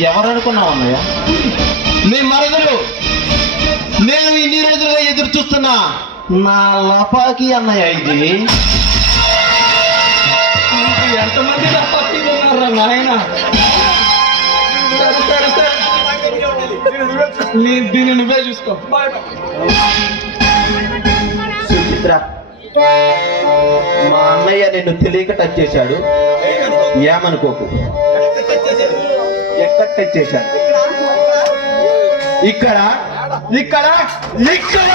ఎవరు అనుకున్నావు అన్నయ్య? నీ మరదలు. నేను ఇన్ని రోజులుగా ఎదురు చూస్తున్నా. నా లపాకి అన్నయ్య ఇది. ఎంతమంది తప్పకి ఉన్నారా నాయన? దీన్ని నువ్వే చూసుకో. సుచిత్ర మా అన్నయ్య నిన్ను తెలియక టచ్ చేశాడు. ఏమనుకోకు? ఎక్కడ టచ్ ఇక్కడ ఇక్కడ ఇక్కడ.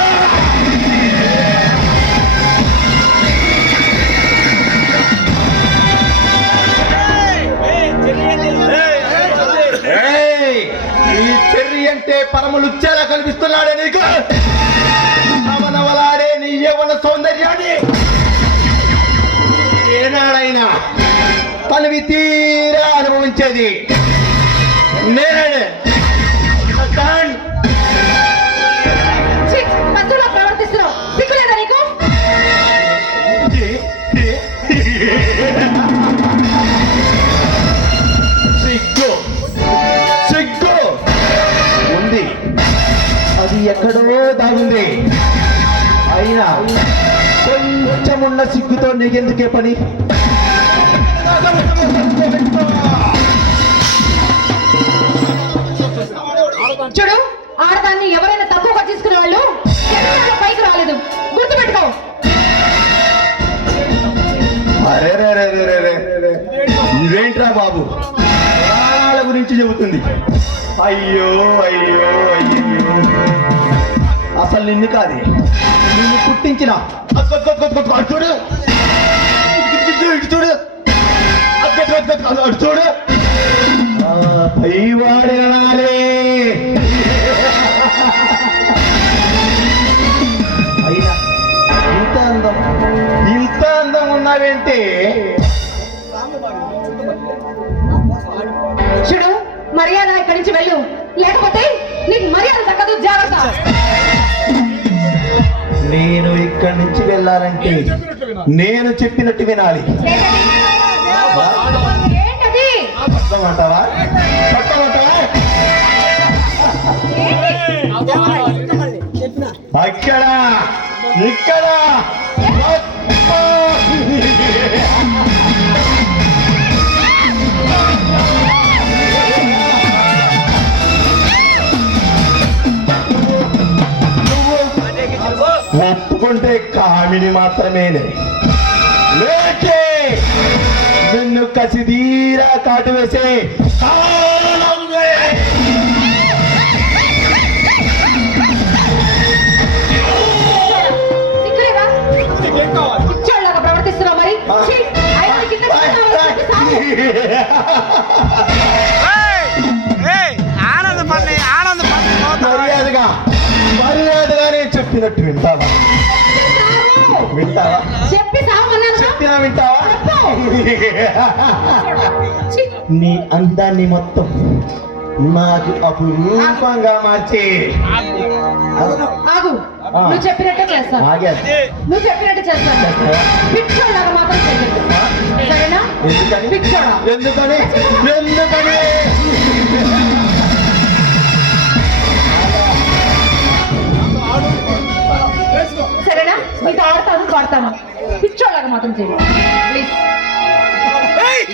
ఏయ్! ఈ చెర్రి అంటే పరమలుచ్చేలా కనిపిస్తున్నాడే నీకు. నవనవలాడే నీ యవన సౌందర్యాన్ని. ఏనాడైనా తనవి తీరా అనుభవించేది. నేనే సిగ్గు. సిగ్గు. ఉంది. అది ఎక్కడో దాగుంది. అయినా కొంచెం ఉన్న సిగ్గుతో నీకెందుకే పని? చూడు ఆడదాన్ని ఎవరైనా తక్కువగా తీసుకునే వాళ్ళు పైకి రాలేదు. గుర్తుపెట్టుకో. ఇదేంట్రా బాబు? ప్రాణాల గురించి చెబుతుంది. అయ్యో అయ్యో అయ్యో అసలు నిన్ను కాదే. నిన్ను పుట్టించిన. చూడు. చూడు. చూడు. ఆ, పైవాడే ఇక్కడి నుంచి వెళ్ళు. లేకపోతే నీకు మర్యాద దక్కదు జాగ్రత్త. నేను ఇక్కడి నుంచి వెళ్ళాలంటే నేను చెప్పినట్టు వినాలి. అక్కడ ఇక్కడ. ఒప్పుకుంటే కామిని మాత్రమేనే. లేకే నిన్ను కసిదీరా కాటు వేసే ప్రవర్తిస్తున్నావు మరి. చెప్పినట్టు వింటావా? వింటావా? చెప్పినా వింటావా? నీ అందాన్ని మొత్తం నాకు అపురూపంగా మార్చి. ఆగు. నువ్వు చెప్పినట్టే చేస్తాను. ఆగా. నువ్వు చెప్పినట్టు చేస్తాను. పిచ్చోళ్ళగా మాత్రం చెయ్యొద్దు సరేనా? ఎందుకని? ఎందుకని? ఎందుకని? మీతో ఆడతాను పాడతాను పిచ్చోళ్ళగా మాత్రం ప్లీజ్ ఏయ్!